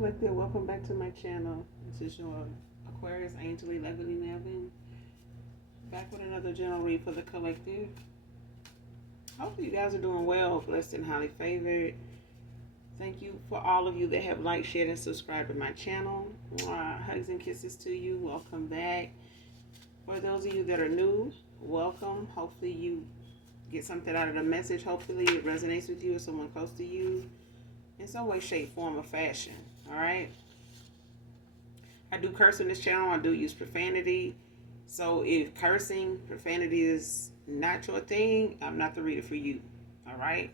Collective, welcome back to my channel. This is your Aquarius Angel 1111. Back with another general read for the collective. Hopefully you guys are doing well, blessed and highly favored. Thank you for all of you that have liked, shared, and subscribed to my channel. Hugs and kisses to you. Welcome back. For those of you that are new, welcome. Hopefully you get something out of the message. Hopefully it resonates with you or someone close to you in some way, shape, form, or fashion. Alright? I do curse on this channel. I do use profanity. So if cursing, profanity is not your thing, I'm not the reader for you. Alright?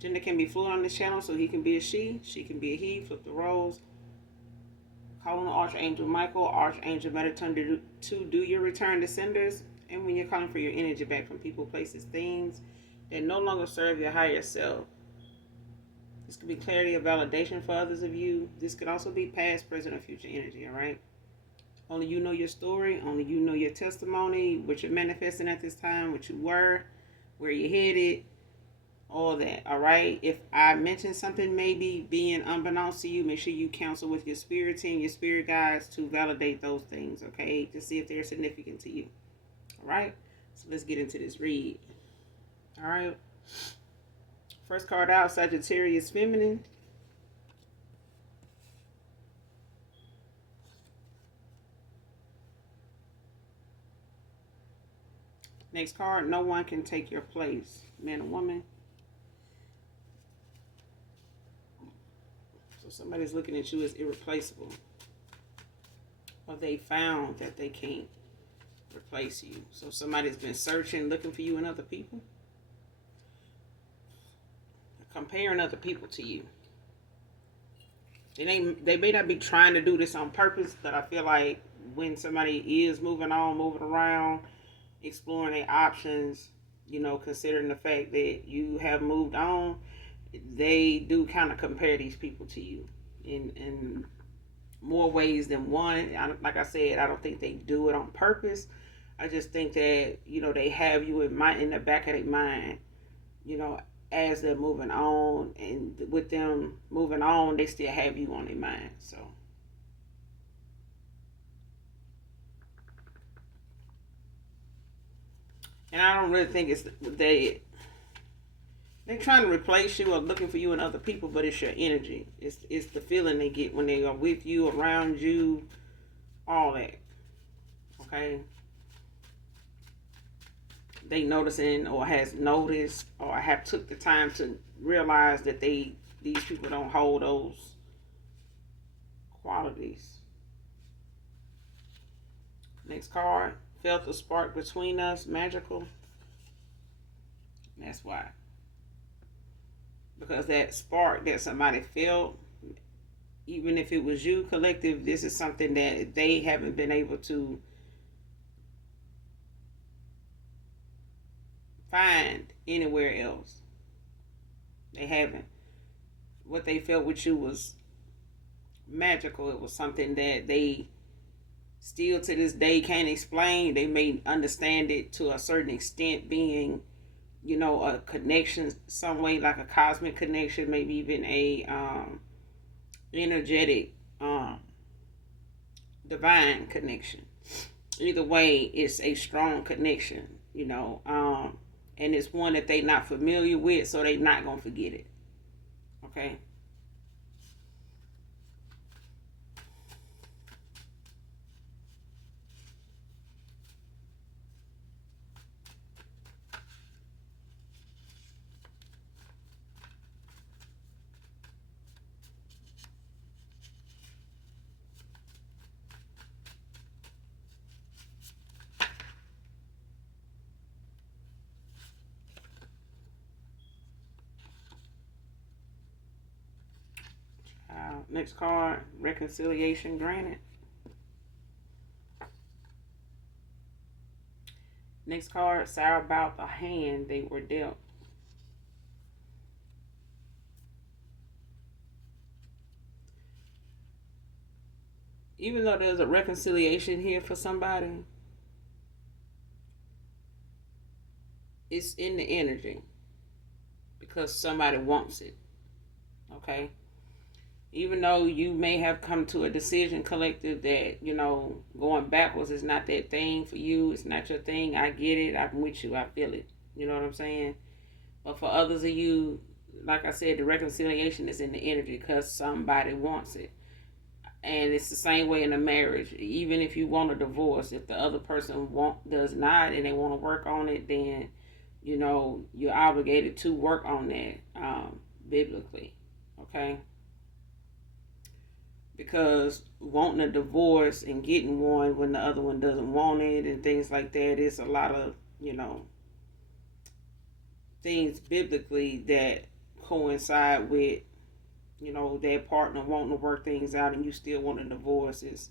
Gender can be fluid on this channel, so he can be a she can be a he. Flip the roles. Calling Archangel Michael, Archangel Metatron to do your return to senders. And when you're calling for your energy back from people, places, things that no longer serve your higher self. This could be clarity or validation for others of you. This could also be past, present, or future energy, all right? Only you know your story. Only you know your testimony, what you're manifesting at this time, what you were, where you're headed, all that, all right? If I mention something maybe being unbeknownst to you, make sure you counsel with your spirit team, your spirit guides to validate those things, okay? To see if they're significant to you, all right? So let's get into this read, all right? First card out, Sagittarius Feminine. Next card, no one can take your place. Man or woman. So somebody's looking at you as irreplaceable. Or they found that they can't replace you. So somebody's been searching, looking for you in other people. Comparing other people to you. They may not be trying to do this on purpose, but I feel like when somebody is moving on, moving around, exploring their options, you know, considering the fact that you have moved on, they do kind of compare these people to you in more ways than one. Like I said, I don't think they do it on purpose. I just think that, you know, they have you in the back of their mind, you know, as they're moving on, and with them moving on, they still have you on their mind. So and I don't really think it's they're trying to replace you or looking for you and other people, but it's your energy. It's the feeling they get when they are with you, around you, all that. Okay? They noticing or has noticed or have took the time to realize that these people don't hold those qualities. Next card. Felt a spark between us, magical. That's why. Because that spark that somebody felt, even if it was you, collective, this is something that they haven't been able to find anywhere else. They haven't. What they felt with you was magical. It was something that they still to this day can't explain. They may understand it to a certain extent, being, you know, a connection some way, like a cosmic connection, maybe even a energetic divine connection. Either way, it's a strong connection, you know, and it's one that they not familiar with, so they not gonna forget it. Okay. Next card, reconciliation granted. Next card, sour about the hand they were dealt. Even though there's a reconciliation here for somebody, it's in the energy because somebody wants it. Okay? Even though you may have come to a decision collective that, going backwards is not that thing for you, it's not your thing. I get it. I'm with you. I feel it. You know what I'm saying? But for others of you, like I said, the reconciliation is in the energy because somebody wants it. And it's the same way in a marriage. Even if you want a divorce, if the other person does not and they want to work on it, then you're obligated to work on that, biblically. Okay? Because wanting a divorce and getting one when the other one doesn't want it and things like that is a lot of, things biblically that coincide with, that partner wanting to work things out and you still want a divorce is,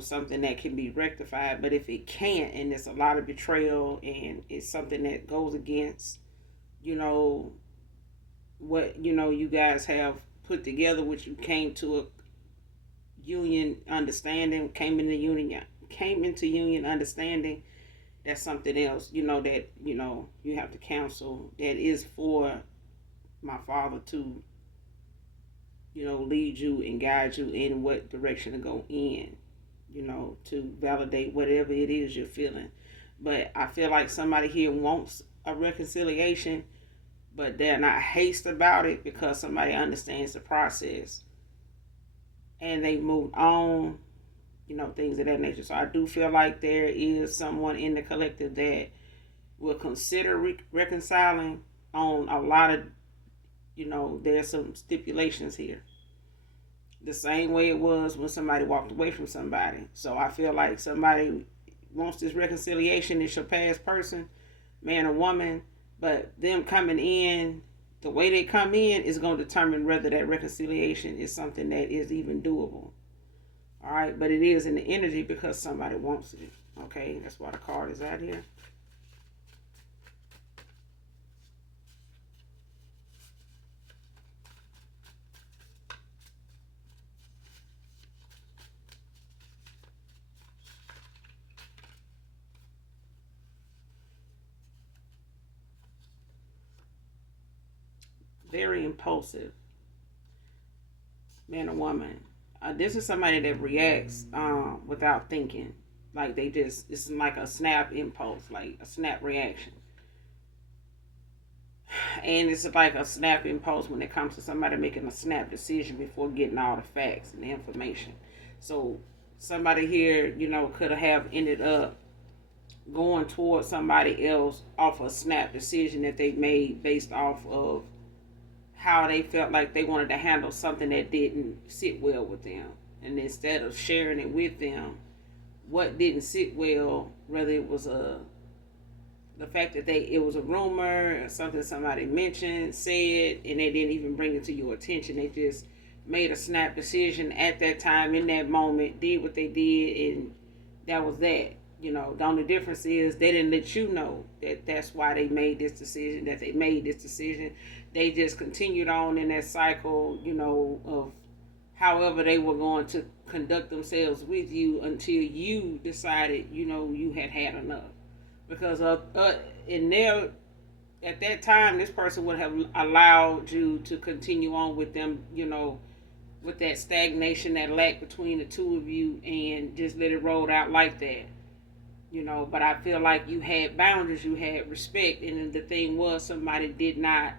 something that can be rectified. But if it can't, and there's a lot of betrayal and it's something that goes against, you know, what, you guys have put together, which you came to a union understanding, came into union understanding, that's something else, that, you have to counsel that is for my father to, lead you and guide you in what direction to go in, to validate whatever it is you're feeling. But I feel like somebody here wants a reconciliation, but they're not hasty about it because somebody understands the process and they moved on, things of that nature. So I do feel like there is someone in the collective that will consider reconciling on a lot of, there's some stipulations here. The same way it was when somebody walked away from somebody. So I feel like somebody wants this reconciliation. It's your past person, man or woman, but them coming in, the way they come in is going to determine whether that reconciliation is something that is even doable. All right, but it is in the energy because somebody wants it. Okay, that's why the card is out here. Very impulsive, man or woman. This is somebody that reacts without thinking. Like they just, it's like a snap impulse, like a snap reaction. And it's like a snap impulse when it comes to somebody making a snap decision before getting all the facts and the information. So somebody here, could have ended up going towards somebody else off a snap decision that they made based off of how they felt like they wanted to handle something that didn't sit well with them. And instead of sharing it with them, what didn't sit well, whether it was the fact that it was a rumor or something somebody mentioned, said, and they didn't even bring it to your attention. They just made a snap decision at that time, in that moment, did what they did, and that was that. The only difference is they didn't let you know that that's why they made this decision, that they made this decision. They just continued on in that cycle, of however they were going to conduct themselves with you until you decided, you had had enough. Because in there, at that time, this person would have allowed you to continue on with them, with that stagnation, that lack between the two of you, and just let it roll out like that. But I feel like you had boundaries, you had respect, and the thing was somebody did not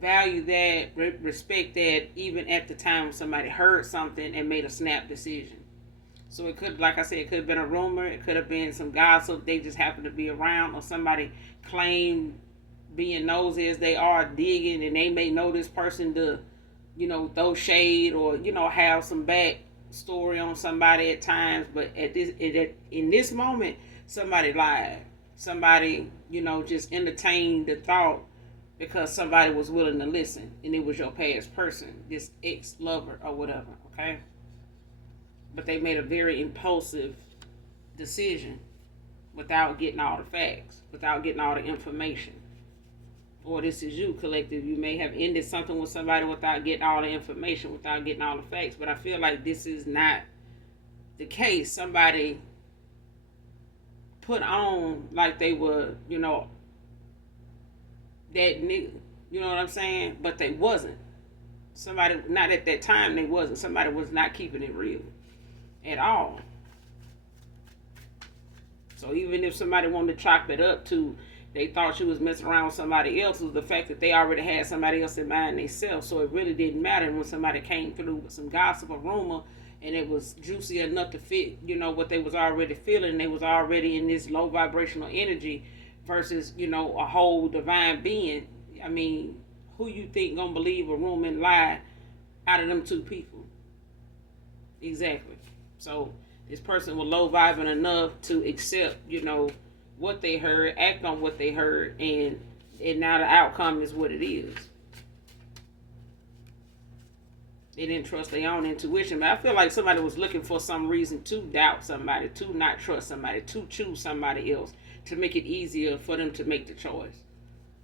value that, respect that, even at the time when somebody heard something and made a snap decision. So it could, like I said, it could have been a rumor, it could have been some gossip, they just happened to be around, or somebody claimed being nosy as they are, digging, and they may know this person to, throw shade or, have some back story on somebody at times. But in this moment, somebody lied. Somebody, just entertained the thought because somebody was willing to listen, and it was your past person, this ex-lover or whatever, okay? But they made a very impulsive decision without getting all the facts, without getting all the information. Or this is you, collective. You may have ended something with somebody without getting all the information, without getting all the facts. But I feel like this is not the case. Somebody put on like they were, that nigga. You know what I'm saying? But they wasn't. Somebody, not at that time, they wasn't. Somebody was not keeping it real at all. So even if somebody wanted to chalk it up to they thought you was messing around with somebody else, was the fact that they already had somebody else in mind themselves. So it really didn't matter when somebody came through with some gossip or rumor and it was juicy enough to fit, what they was already feeling. They was already in this low vibrational energy versus, a whole divine being. I mean, who you think gonna believe a rumor and lie out of them two people? Exactly. So this person was low vibing enough to accept, what they heard, act on what they heard, and now the outcome is what it is. They didn't trust their own intuition. But I feel like somebody was looking for some reason to doubt somebody, to not trust somebody, to choose somebody else, to make it easier for them to make the choice.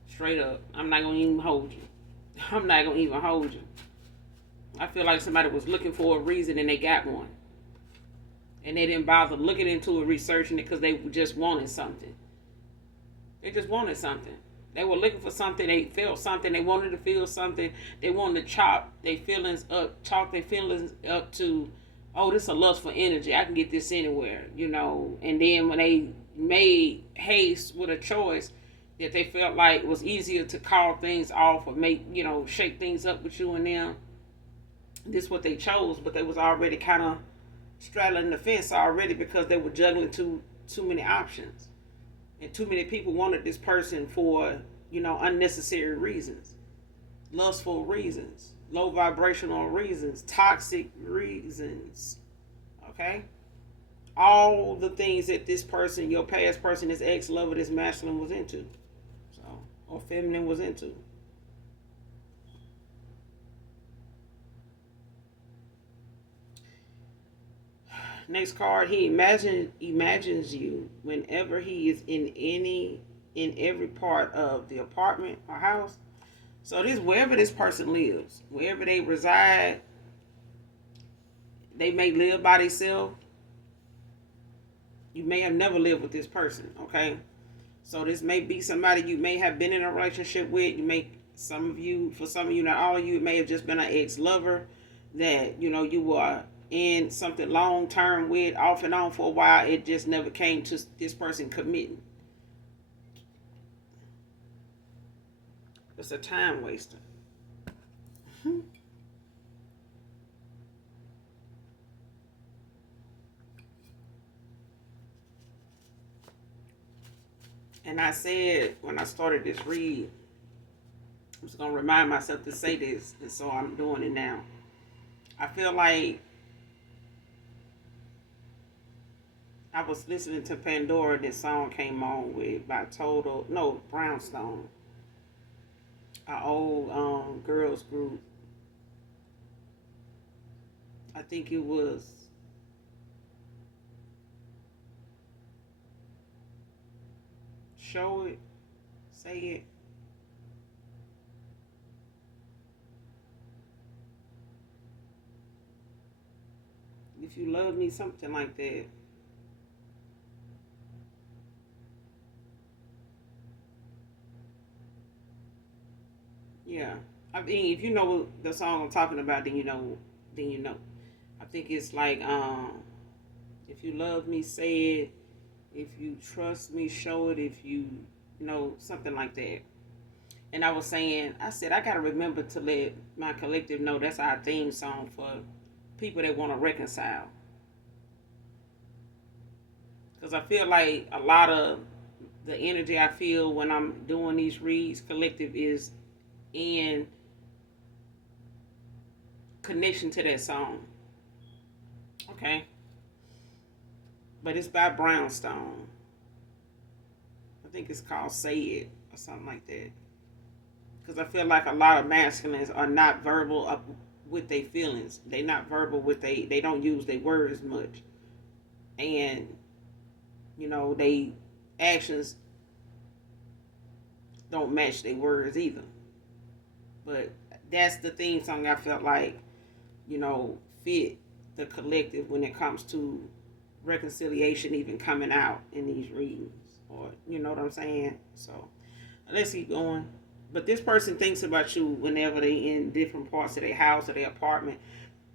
Straight up. I'm not gonna even hold you. I'm not gonna even hold you. I feel like somebody was looking for a reason and they got one. And they didn't bother looking into it, researching it, because they just wanted something. They just wanted something. They were looking for something. They felt something. They wanted to feel something. They wanted to chalk their feelings up to, oh, this is a lustful energy. I can get this anywhere. And then when they made haste with a choice that they felt like was easier to call things off or make, shake things up with you and them, this is what they chose. But they was already kind of straddling the fence already because they were juggling too many options, and too many people wanted this person for unnecessary reasons, lustful reasons, low vibrational reasons, toxic reasons. Okay, all the things that this person, your past person, this ex lover, this masculine was into, so or feminine was into. Next card, he imagines you whenever he is in every part of the apartment or house. So this wherever this person lives, wherever they reside, they may live by themselves. You may have never lived with this person, okay? So this may be somebody you may have been in a relationship with. For some of you, not all of you, it may have just been an ex-lover that, you were in something long term with, off and on for a while. It just never came to this person committing. It's a time waster. And I said when I started this read, I was going to remind myself to say this, and so I'm doing it now. I feel like I was listening to Pandora. This song came on with by Brownstone, an old girls group. I think it was Show It, Say It. If You Love Me, something like that. Yeah. I mean, if you know the song I'm talking about, then you know. Then you know. I think it's like, if you love me, say it. If you trust me, show it. If you, something like that. And I said, I gotta remember to let my collective know that's our theme song for people that want to reconcile. Because I feel like a lot of the energy I feel when I'm doing these reads collective is in connection to that song. Okay? But it's by Brownstone. I think it's called Say It or something like that. Because I feel like a lot of masculines are not verbal with their feelings. They not verbal with they don't use their words much. And, they actions don't match their words either. But that's the theme song I felt like, fit the collective when it comes to reconciliation even coming out in these readings. Or, you know what I'm saying? So let's keep going. But this person thinks about you whenever they in different parts of their house or their apartment,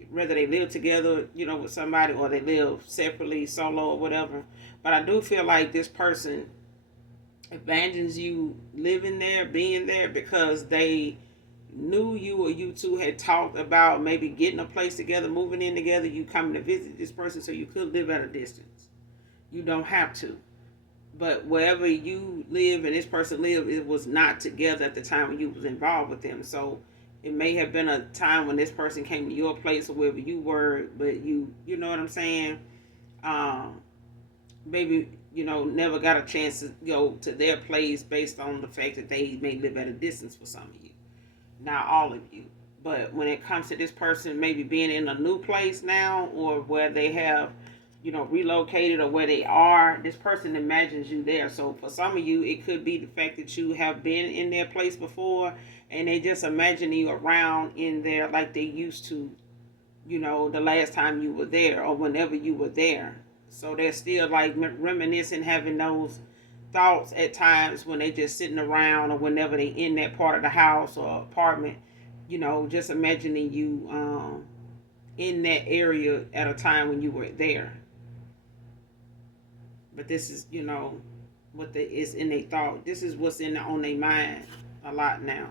whether they live together, with somebody, or they live separately, solo, or whatever. But I do feel like this person abandons you living there, being there, because they knew you, or you two had talked about maybe getting a place together, moving in together, you coming to visit this person so you could live at a distance. You don't have to. But wherever you live and this person lived, it was not together at the time when you was involved with them. So it may have been a time when this person came to your place or wherever you were, but you know what I'm saying? Um, Maybe, never got a chance to go to their place based on the fact that they may live at a distance for some of you. Not all of you. But when it comes to this person maybe being in a new place now, or where they have, relocated, or where they are, this person imagines you there. So for some of you, it could be the fact that you have been in their place before, and they just imagine you around in there like they used to, the last time you were there or whenever you were there. So they're still like reminiscing, having those thoughts at times when they just sitting around, or whenever they in that part of the house or apartment, just imagining you in that area at a time when you were there. But this is, what is in their thought. This is what's on their mind a lot now.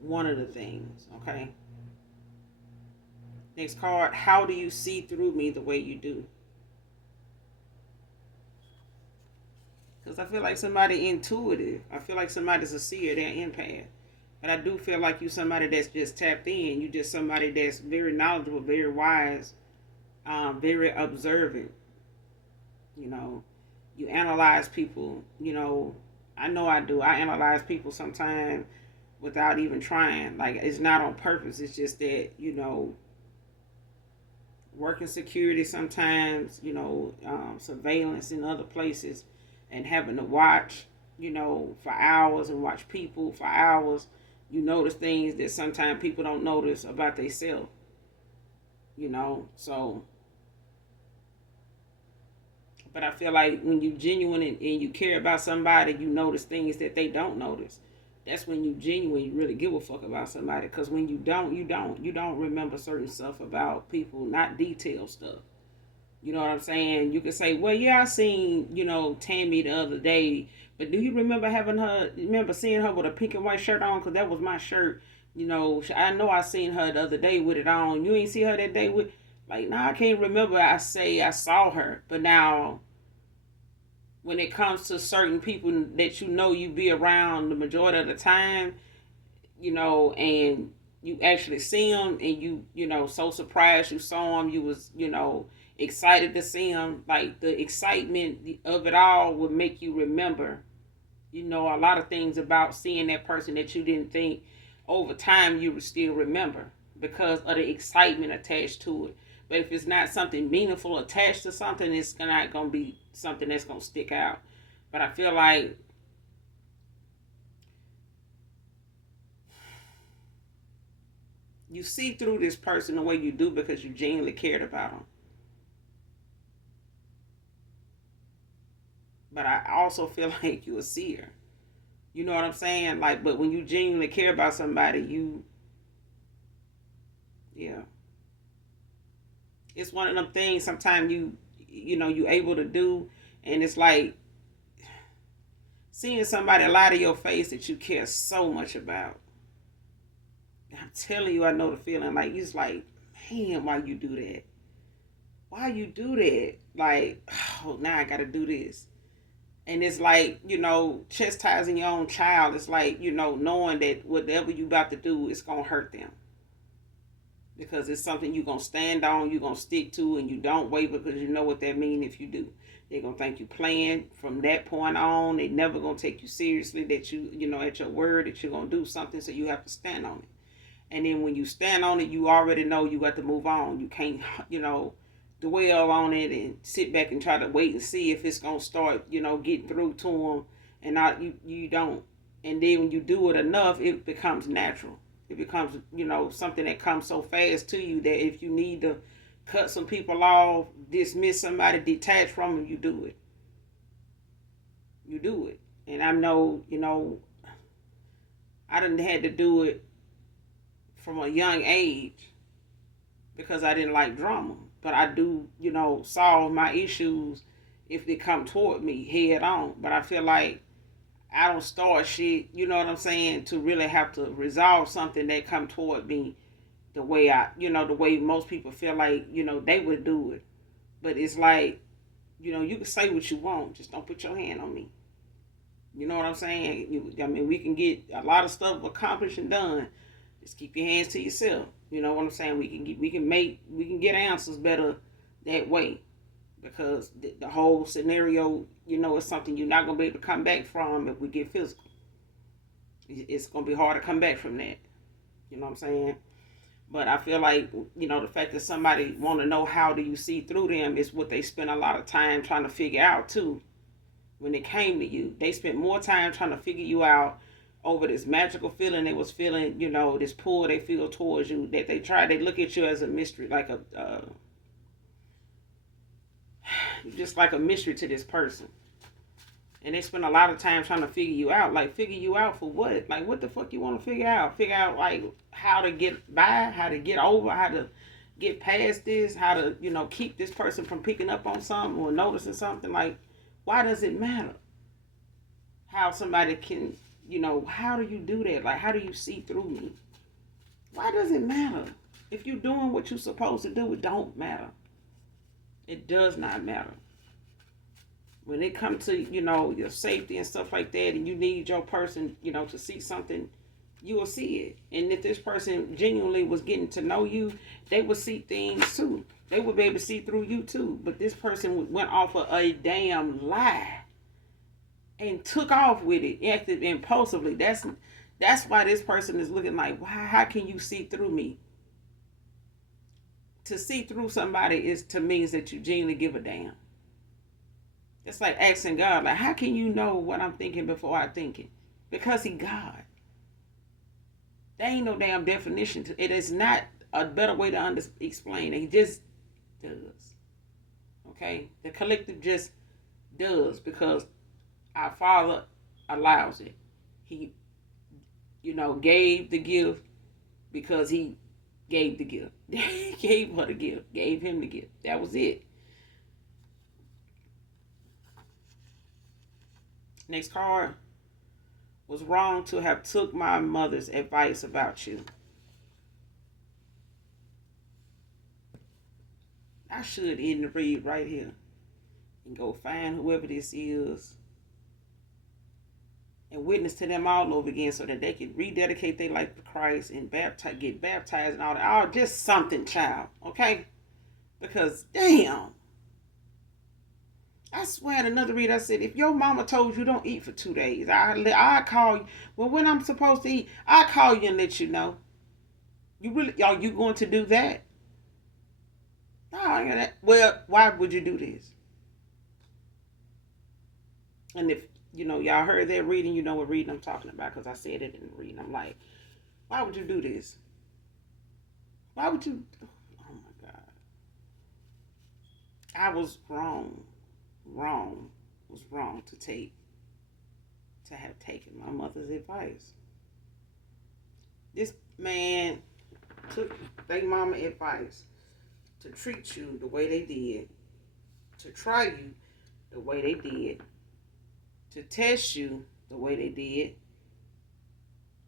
One of the things, okay? Next card, how do you see through me the way you do? Because I feel like somebody intuitive. I feel like somebody's a seer. They're an empath. But I do feel like you somebody that's just tapped in. You just somebody that's very knowledgeable, very wise, very observant. You know, you analyze people. I know I do. I analyze people sometimes without even trying. Like, it's not on purpose. It's just that, working security sometimes, surveillance in other places, and having to watch, for hours, and watch people for hours. You notice things that sometimes people don't notice about themselves, So, but I feel like when you genuine, and you care about somebody, you notice things that they don't notice. That's when you genuine, you really give a fuck about somebody. Because when you don't remember certain stuff about people, not detailed stuff. You know what I'm saying? You could say, well, yeah, I seen, Tammy the other day, but do you remember seeing her with a pink and white shirt on? Because that was my shirt. I know I seen her the other day with it on. You ain't see her that day with, like, nah, I can't remember. I say I saw her. But now, when it comes to certain people that you be around the majority of the time, and you actually see them, and so surprised you saw them, you was, excited to see them. Like, the excitement of it all would make you remember, a lot of things about seeing that person that you didn't think over time you would still remember, because of the excitement attached to it. But if it's not something meaningful attached to something, it's not going to be something that's going to stick out. But I feel like you see through this person the way you do because you genuinely cared about them. But I also feel like you a seer. You know what I'm saying? Like, but when you genuinely care about somebody, yeah, it's one of them things. Sometimes you able to do, and it's like seeing somebody lie to your face that you care so much about. I'm telling you, I know the feeling. Like, it's like, man, why you do that? Why you do that? Like, oh, now I gotta do this. And it's like, chastising your own child. It's like, knowing that whatever you about to do, it's gonna hurt them, because it's something you're gonna stand on, you're gonna stick to, and you don't waver, because you know what that means. If you do, they're gonna think you playing from that point on. They never gonna take you seriously, that you at your word that you're gonna do something, so you have to stand on it. And then when you stand on it, you already know you got to move on. You can't, dwell on it and sit back and try to wait and see if it's gonna start, getting through to them. And not you don't. And then when you do it enough, it becomes natural. It becomes, something that comes so fast to you that if you need to cut some people off, dismiss somebody, detach from them, you do it. You do it. And I know, I didn't had to do it from a young age because I didn't like drama. But I do, solve my issues if they come toward me head on. But I feel like I don't start shit, you know what I'm saying, to really have to resolve something that come toward me the way most people feel like, they would do it. But it's like, you can say what you want, just don't put your hand on me. You know what I'm saying? We can get a lot of stuff accomplished and done. Just keep your hands to yourself. You know what I'm saying? We can get answers better that way because the whole scenario, is something you're not gonna be able to come back from if we get physical. It's gonna be hard to come back from that. You know what I'm saying? But I feel like the fact that somebody want to know how do you see through them is what they spend a lot of time trying to figure out too. When it came to you, they spent more time trying to figure you out over this magical feeling they was feeling. This pull they feel towards you that they look at you as a mystery, like a just like a mystery to this person. And they spend a lot of time trying to figure you out. Like, figure you out for what? Like, what the fuck you want to figure out? Figure out, like, how to get by, how to get over, how to get past this, how to, keep this person from picking up on something or noticing something. Like, why does it matter how somebody can, how do you do that? Like, how do you see through me? Why does it matter? If you're doing what you're supposed to do, it don't matter. It does not matter. When it comes to, your safety and stuff like that, and you need your person, to see something, you will see it. And if this person genuinely was getting to know you, they would see things too. They would be able to see through you too. But this person went off of a damn lie and took off with it, acted impulsively. That's why this person is looking like, wow, how can you see through me? To see through somebody is to means that you genuinely give a damn. It's like asking God, like, how can you know what I'm thinking before I think it? Because He God. There ain't no damn definition to it. Is not a better way to explain it. He just does. Okay? The collective just does because our Father allows it. He, gave the gift because He gave the gift. Gave her the gift. Gave him the gift. That was it. Next card. Was wrong to have took my mother's advice about you. I should end the read right here and go find whoever this is and witness to them all over again so that they can rededicate their life to Christ and get baptized and all that. Oh, just something, child. Okay? Because, damn. I swear in another read I said, if your mama told you don't eat for 2 days, I call you. Well, when I'm supposed to eat, I call you and let you know. Are you going to do that? No, well, why would you do this? And if, y'all heard that reading, you know what reading I'm talking about because I said it in the reading. I'm like, why would you do this? Why would you? Oh my God. I was wrong. Was wrong to have taken my mother's advice. This man took their mama advice to treat you the way they did, to try you the way they did, to test you the way they did,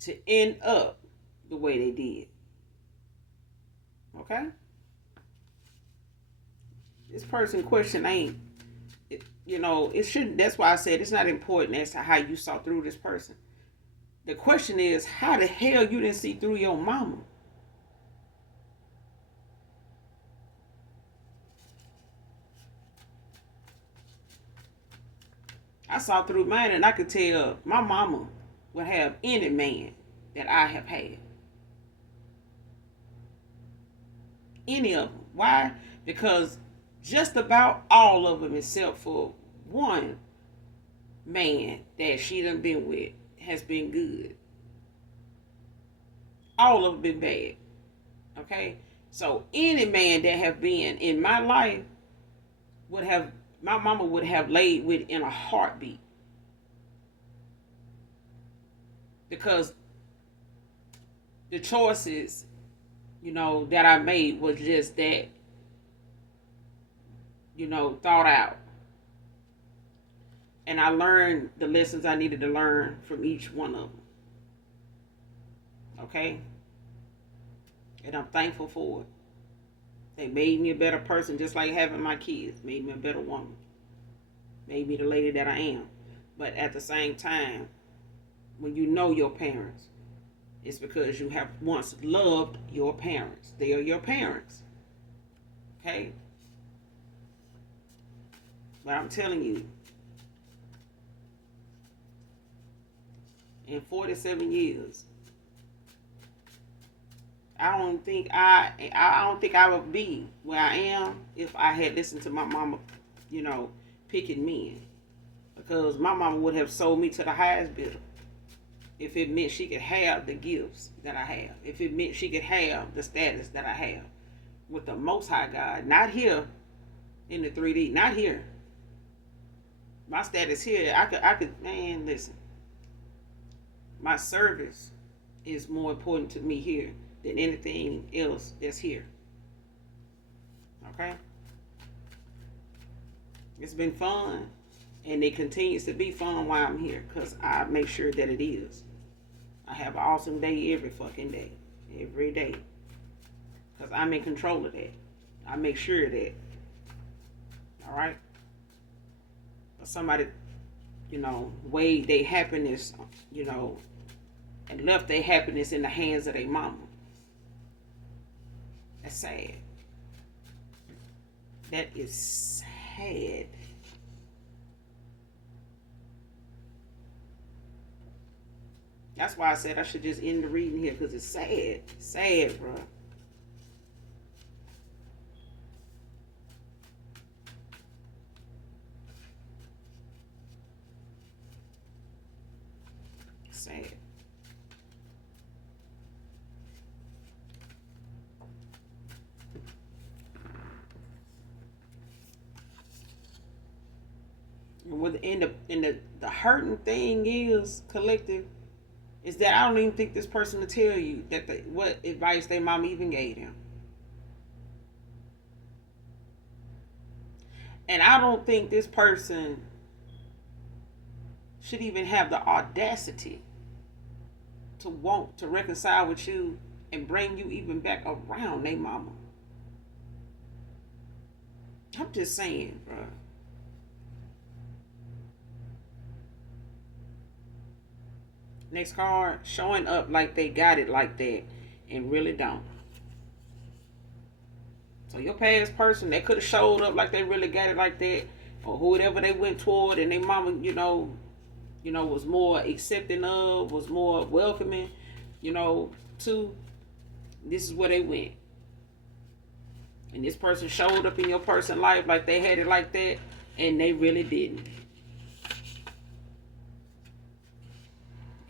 to end up the way they did. Okay? This person question ain't, it shouldn't, that's why I said it's not important as to how you saw through this person. The question is, how the hell you didn't see through your mama? I saw through mine and I could tell my mama would have any man that I have had. Any of them. Why? Because just about all of them except for one man that she done been with has been good. All of them been bad. Okay? So any man that have been in my life my mama would have laid with in a heartbeat. Because the choices, that I made was just that, thought out. And I learned the lessons I needed to learn from each one of them. Okay? And I'm thankful for it. They made me a better person, just like having my kids made me a better woman, made me the lady that I am. But at the same time, when you know your parents, it's because you have once loved your parents. They are your parents. Okay? But I'm telling you, in 47 years, I don't think I would be where I am if I had listened to my mama, picking men. Because my mama would have sold me to the highest bidder if it meant she could have the gifts that I have. If it meant she could have the status that I have with the Most High God. Not here in the 3D. Not here. My status here, man, listen. My service is more important to me here than anything else that's here. Okay? It's been fun, and it continues to be fun while I'm here, because I make sure that it is. I have an awesome day every fucking day. Every day. Because I'm in control of that. I make sure of that. Alright? But somebody, weighed their happiness, and left their happiness in the hands of their mama. That's sad. That is sad. That's why I said I should just end the reading here, because it's sad. Sad, bro. Sad. And the hurting thing is, collective, is that I don't even think this person will tell you that what advice their mom even gave them. And I don't think this person should even have the audacity to want to reconcile with you and bring you even back around their mama. I'm just saying, bro. Next card, showing up like they got it like that and really don't. So your past person, they could have showed up like they really got it like that, or whoever they went toward, and their mama, was more accepting of, was more welcoming, to. This is where they went. And this person showed up in your person's life like they had it like that, and they really didn't.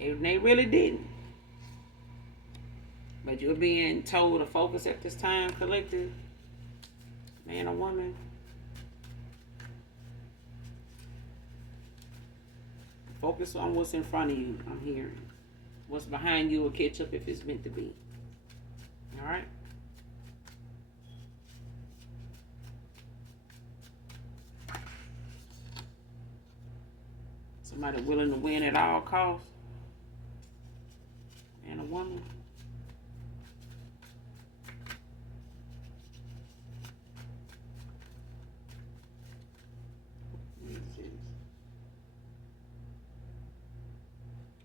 And they really didn't. But you're being told to focus at this time, collective, man or woman. Focus on what's in front of you, I'm hearing. What's behind you will catch up if it's meant to be. Alright? Somebody willing to win at all costs. And a woman.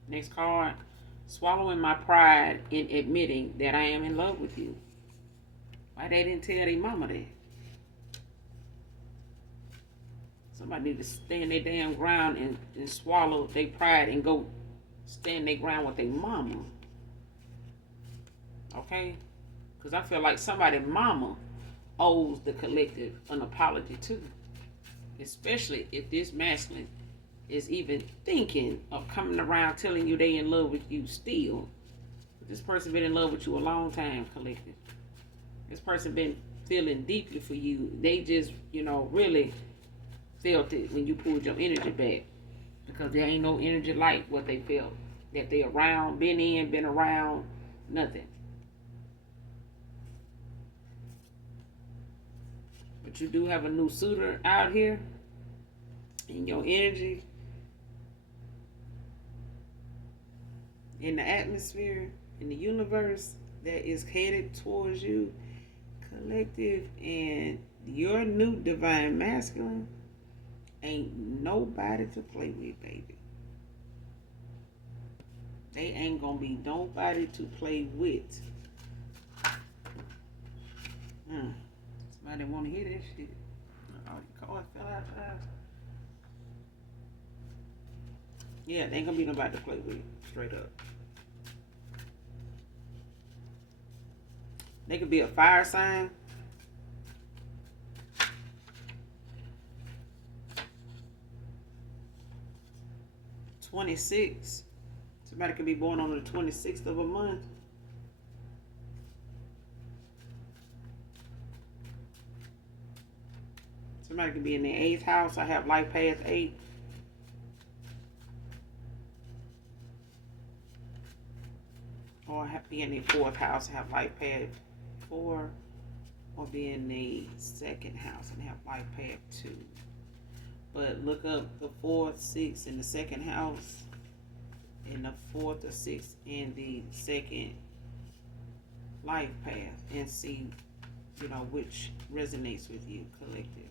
Next card. Swallowing my pride in admitting that I am in love with you. Why they didn't tell their mama that? Somebody need to stand their damn ground and swallow their pride and go stand their ground with their mama. Okay? Because I feel like somebody's mama owes the collective an apology too. Especially if this masculine is even thinking of coming around telling you they in love with you still. This person been in love with you a long time, collective. This person been feeling deeply for you. They just, really felt it when you pulled your energy back. Because there ain't no energy like what they felt. That they around, been around, Nothing. But you do have a new suitor out here in your energy, in the atmosphere, in the universe that is headed towards you, collective, and your new divine masculine ain't nobody to play with, baby. They ain't gonna be nobody to play with. Somebody wanna hear that shit. Oh, the card fell out fast. Yeah, they ain't gonna be nobody to play with, straight up. They could be a fire sign. '26. Somebody could be born on the 26th of a month. Somebody could be in the 8th house. I have life path 8. Or be in the 4th house. I have life path 4. Or be in the 2nd house and have life path 2. But look up the 4th, 6th in the 2nd house. And the 4th or 6th in the 2nd life path. And see, which resonates with you, collective.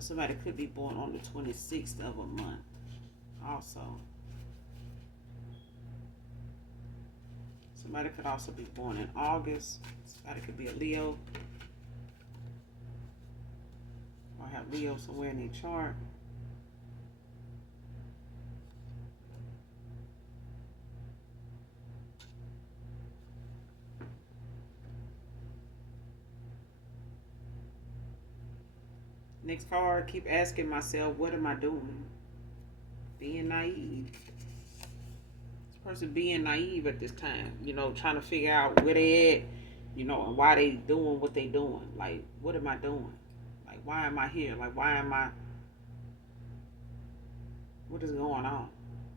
Somebody could be born on the 26th of a month also. Somebody could also be born in August. Somebody could be a Leo. Or have Leo somewhere in their chart. Next card, keep asking myself, what am I doing? Being naive. This person being naive at this time, trying to figure out where they at, and why they doing what they doing. Like, what am I doing? Like, why am I here? Like, what is going on?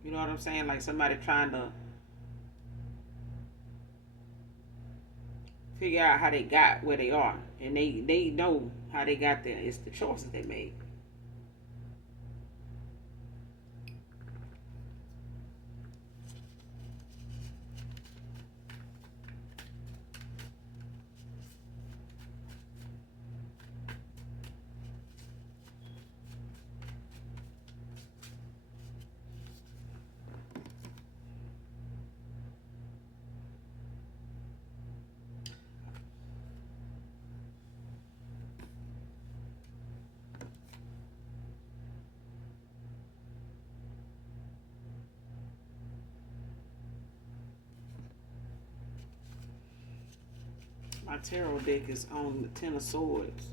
You know what I'm saying? Like somebody trying to figure out how they got where they are. And they know how they got there. It's the choices they made. My tarot deck is on the Ten of Swords,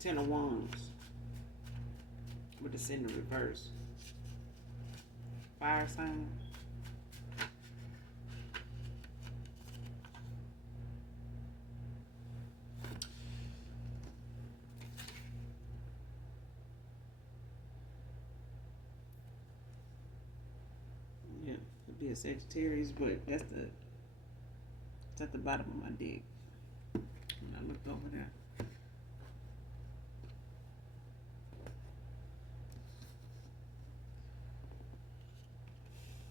Ten of Wands, with the in the reverse. Fire sign. Yeah, it'd be a Sagittarius, but that's at the bottom of my deck. When I looked over there.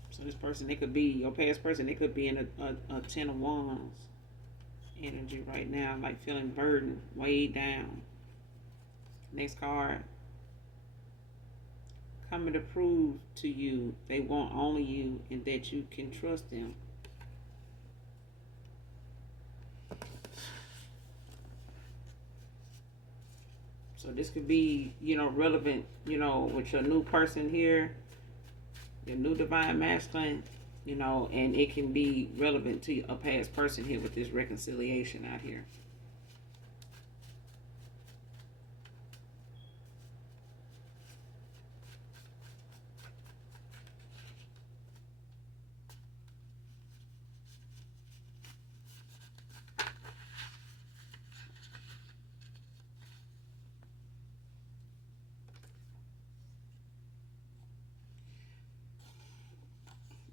So this person, they could be your past person. They could be in a Ten of Wands energy right now, like feeling burdened, weighed down. Next card. Coming to prove to you they want only you and that you can trust them. So this could be, relevant, with your new person here, your new divine masculine, and it can be relevant to a past person here with this reconciliation out here.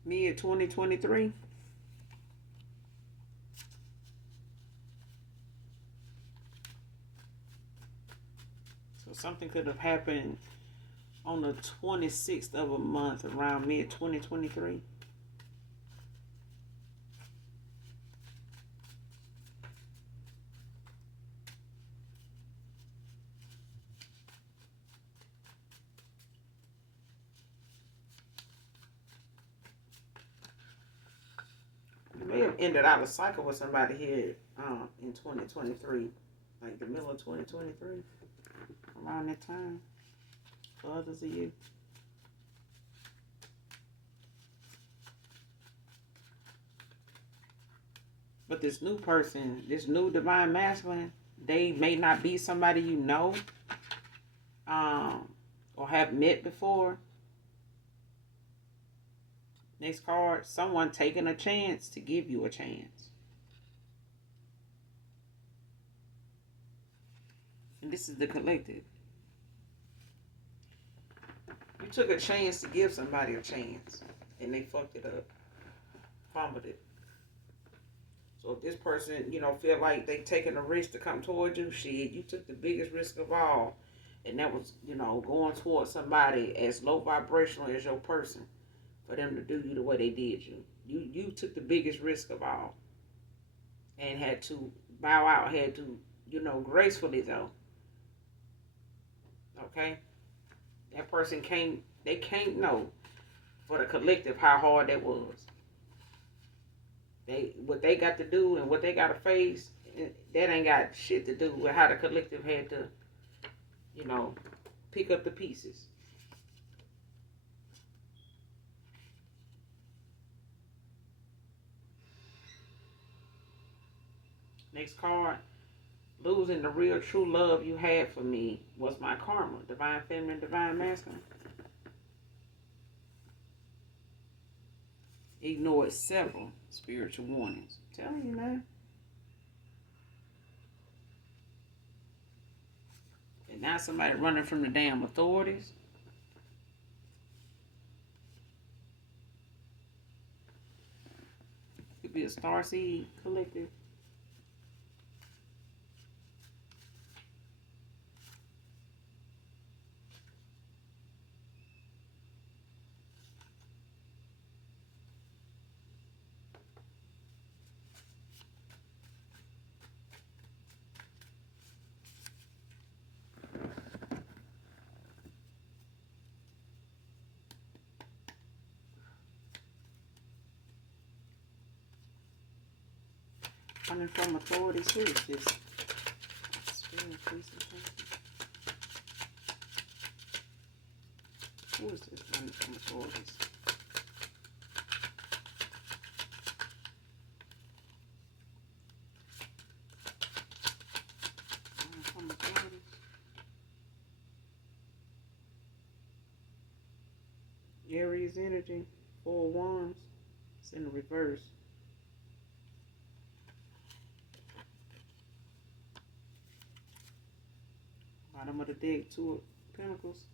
Me at 2023. So something could have happened on the 26th of a month around mid 2023. You may have ended out a cycle with somebody here in 2023, like the middle of 2023, around that time. For others of you. But this new person, this new divine masculine, they may not be somebody you know or have met before. Next card, someone taking a chance to give you a chance. And this is the collective. You took a chance to give somebody a chance, and they fucked it up, fumbled it. So if this person, feel like they taking a risk to come towards you, shit, you took the biggest risk of all. And that was, going towards somebody as low vibrational as your person for them to do you the way they did you. You took the biggest risk of all. And had to bow out, had to, gracefully though. Okay? That person they can't know for the collective how hard that was. What they got to do and what they got to face, that ain't got shit to do with how the collective had to, pick up the pieces. Next card. Losing the real true love you had for me was my karma. Divine feminine, divine masculine. Ignored several spiritual warnings. I'm telling you, man. And now somebody running from the damn authorities. Could be a starseed collective. Coming from authorities, who is this? Who is this running from authorities? Running from authorities. Aries energy, 4 wands. It's in the reverse. Bottom of the deck, 2 of Pentacles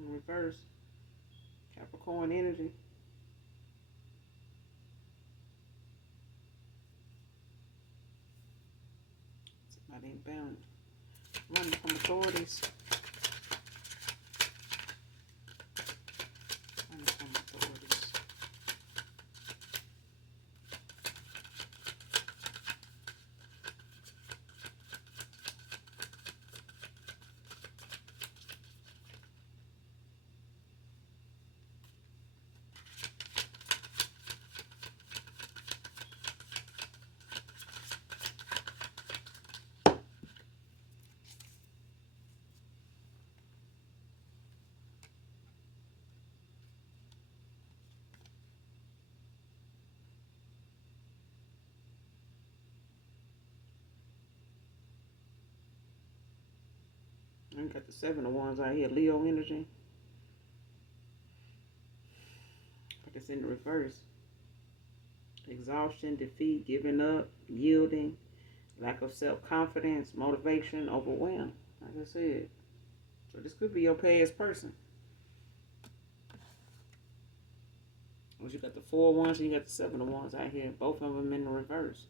in reverse. Capricorn energy. Somebody inbound. Running from authorities. Running from authorities. And got the 7 of wands out here, Leo energy. Like it's in the reverse. Exhaustion, defeat, giving up, yielding, lack of self-confidence, motivation, overwhelmed. Like I said. So this could be your past person. Once you got the 4 of wands and you got the 7 of wands out here. Both of them in the reverse.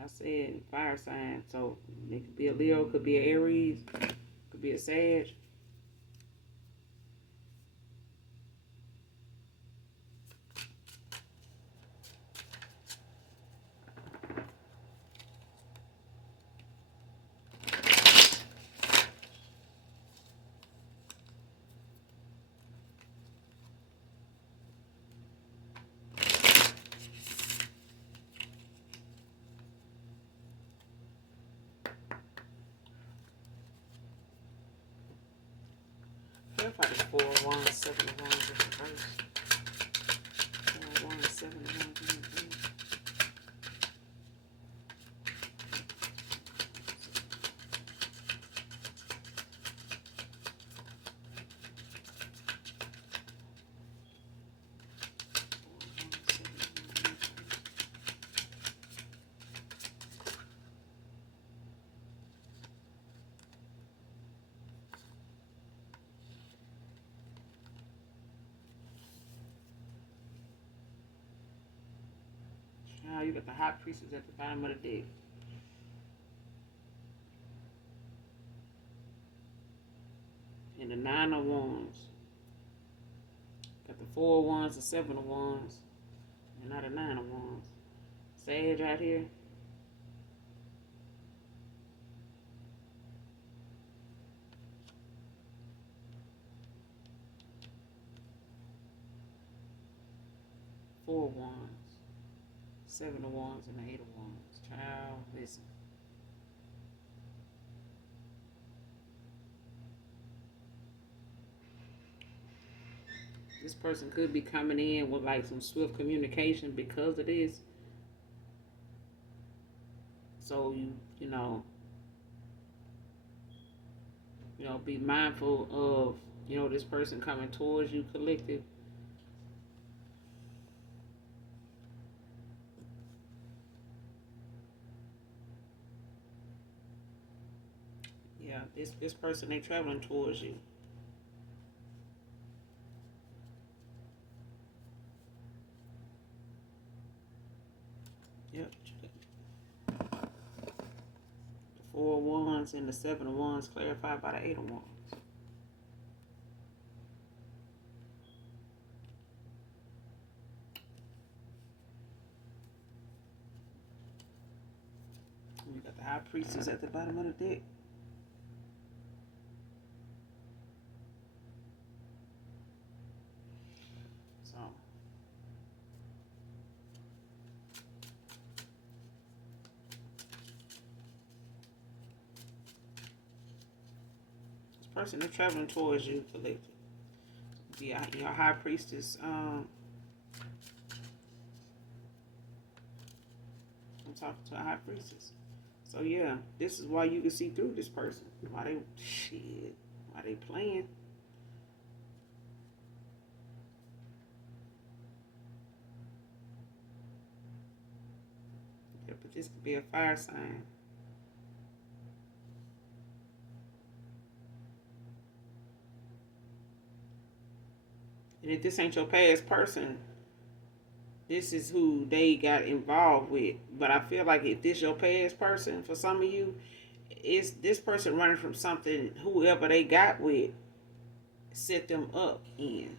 I said fire sign. So it could be a Leo, could be an Aries, could be a Sag. Clarify this 4-1, 7-1 in reverse. 4-1, 7-1 in reverse. 4-1, 7-1 in reverse. Now you got the high priestess at the bottom of the deck. And the 9 of Wands. Got the 4 of Wands, the 7 of Wands, and not the 9 of Wands. Sage right here. Four of Wands, 7 of Wands, and the 8 of Wands. Child, listen. This person could be coming in with like some swift communication because of this. So be mindful of this person coming towards you, collective. Yeah, this person, they traveling towards you. Yep. The 4 of Wands and the 7 of Wands clarified by the 8 of Wands. You got the High Priestess at the bottom of the deck. So this person, they're traveling towards you, collective. Yeah, your High Priestess. I'm talking to a High Priestess. So yeah, this is why you can see through this person. Why they playing. Yeah, but this could be a fire sign. And if this ain't your past person, this is who they got involved with. But I feel like if this your past person, for some of you, it's this person running from something whoever they got with set them up in.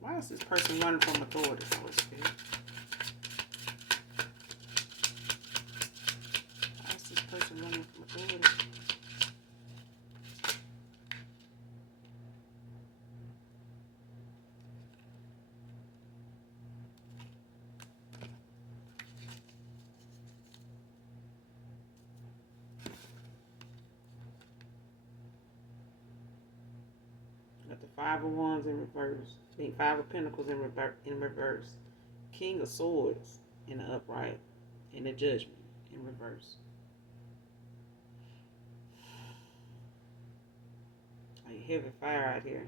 Why is this person running from authority? Why is this person running from authority? Got the 5 of Wands in reverse. I think 5 of Pentacles in reverse. King of Swords in the upright. And the Judgment in reverse. Like heavy fire out here.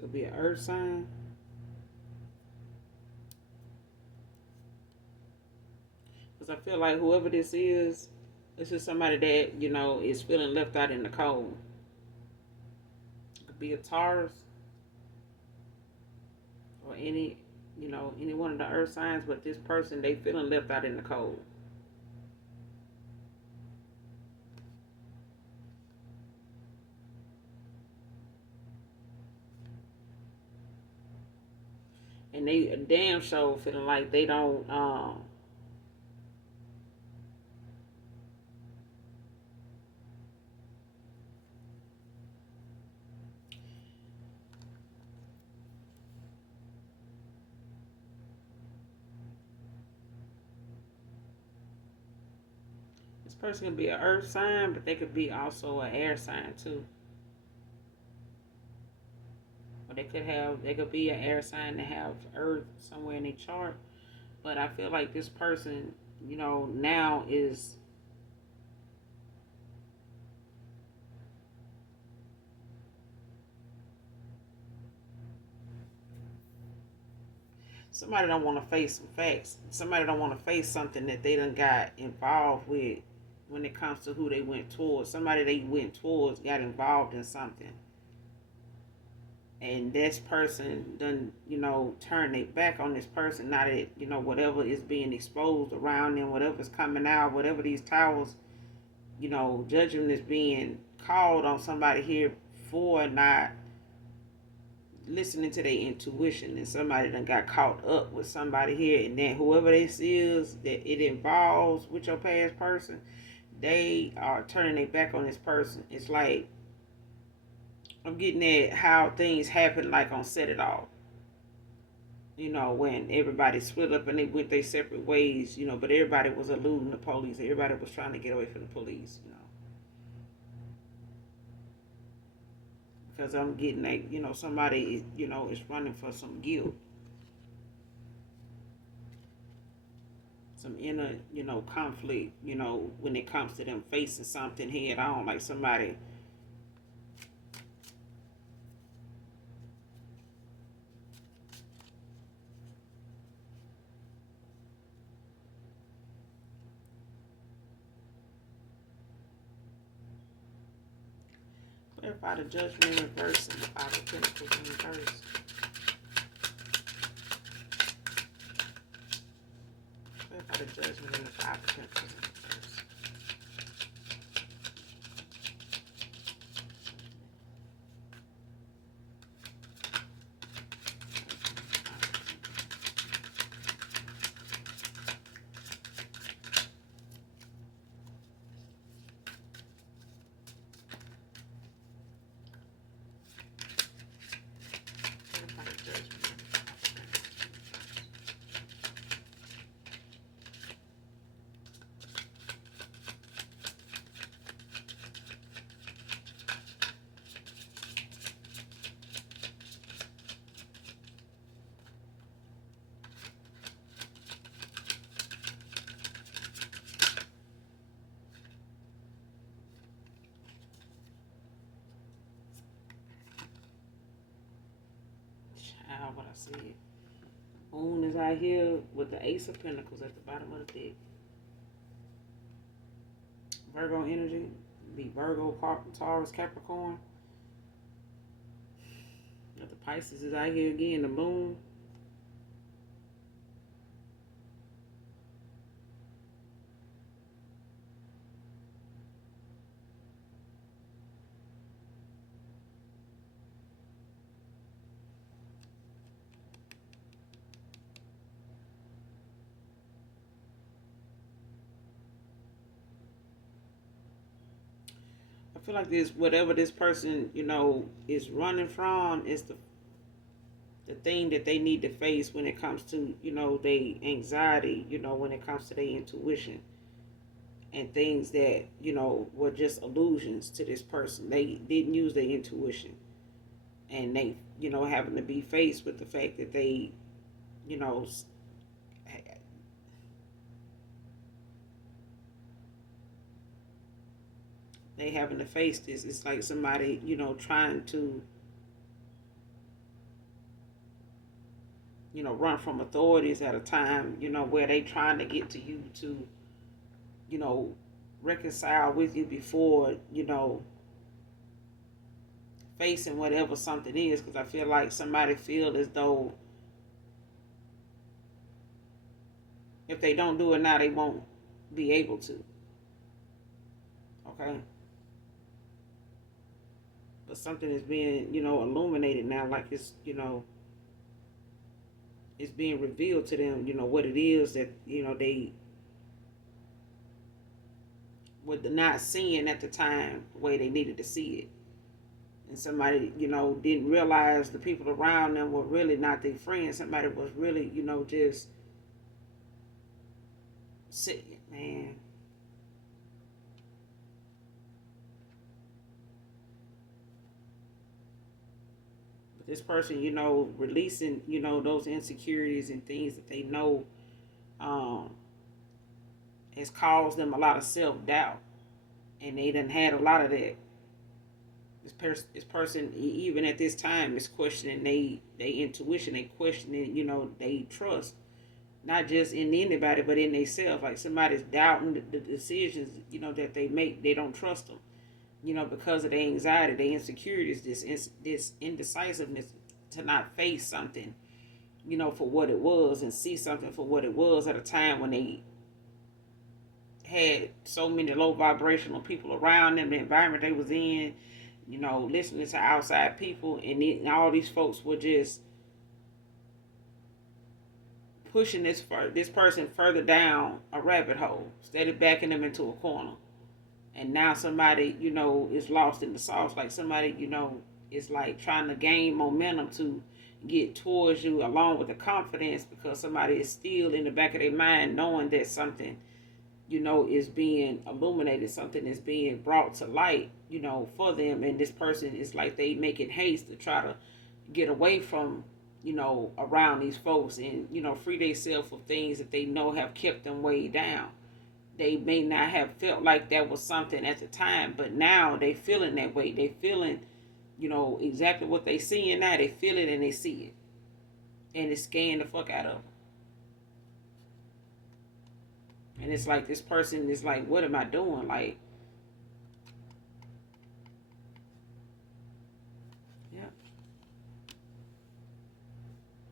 It'll be an earth sign. Because I feel like whoever this is somebody that, is feeling left out in the cold. It could be a Taurus or any one of the earth signs, but this person, they feeling left out in the cold. And they damn sure feeling like they don't this person could be an earth sign, but they could be also an air sign too. Or they could be an air sign that have earth somewhere in their chart. But I feel like this person, now is somebody don't want to face some facts. Somebody don't want to face something that they done got involved with when it comes to who they went towards. Somebody they went towards got involved in something. And this person done, turn their back on this person. Now that, whatever is being exposed around them, whatever's coming out, whatever these towers, judgment is being called on somebody here for not listening to their intuition, and somebody done got caught up with somebody here, and then whoever this is that it involves with your past person, they are turning their back on this person. It's like I'm getting at how things happen, like on Set It Off. When everybody split up and they went their separate ways, but everybody was eluding the police. Everybody was trying to get away from the police. Because I'm getting at, somebody, is running for some guilt, some inner, conflict, when it comes to them facing something head on, like somebody. Clarify the judgment in reverse and the Five of Pentacles in reverse. Clarify the judgment in the Five of Pentacles in reverse. What I said. Moon is out here with the Ace of Pentacles at the bottom of the deck. Virgo energy, be Virgo, Taurus, Capricorn. But the Pisces is out here again, the Moon. I feel like this, whatever this person, is running from, is the thing that they need to face when it comes to, their anxiety, when it comes to their intuition and things that, were just illusions to this person. They didn't use their intuition, and they, having to be faced with the fact that they, you know, they having to face this. It's like somebody, trying to run from authorities at a time, where they trying to get to you to, you know, reconcile with you before, facing whatever something is. Because I feel like somebody feel as though if they don't do it now, they won't be able to. Okay. But something is being, illuminated now, like it's being revealed to them, what it is that, they were not seeing at the time the way they needed to see it. And somebody, didn't realize the people around them were really not their friends. Somebody was really, just sitting, man. But this person, releasing, those insecurities and things that they know um, has caused them a lot of self doubt. And they done had a lot of that. This person, even at this time, is questioning they intuition. They questioning, they trust, not just in anybody, but in themselves. Like somebody's doubting the decisions, that they make. They don't trust them, because of their anxiety, their insecurities, this indecisiveness to not face something, for what it was and see something for what it was at a time when they had so many low vibrational people around them, the environment they was in, listening to outside people, and all these folks were just pushing this person further down a rabbit hole, instead of backing them into a corner. And now somebody, is lost in the sauce. Like somebody, is like trying to gain momentum to get towards you along with the confidence, because somebody is still in the back of their mind knowing that something, is being illuminated, something is being brought to light, for them. And this person is like they making haste to try to get away from, around these folks and, free themselves of things that they know have kept them way down. They may not have felt like that was something at the time, but now they feeling that way. They feeling, exactly what they seeing now. They feel it and they see it. And it's scaring the fuck out of them. And it's like this person is like, what am I doing? Like, yeah.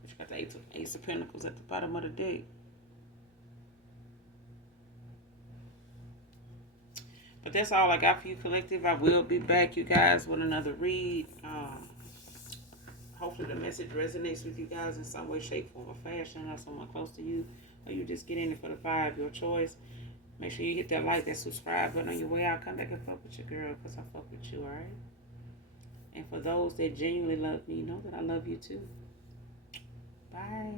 But you got the Ace of Pentacles at the bottom of the deck. But that's all I got for you, collective. I will be back, you guys, with another read. Hopefully the message resonates with you guys in some way, shape, form, or fashion, or someone close to you, or you just get in it for the vibe, your choice. Make sure you hit that like, that subscribe button on your way out. Come back and fuck with your girl, because I fuck with you, alright? And for those that genuinely love me, know that I love you too. Bye.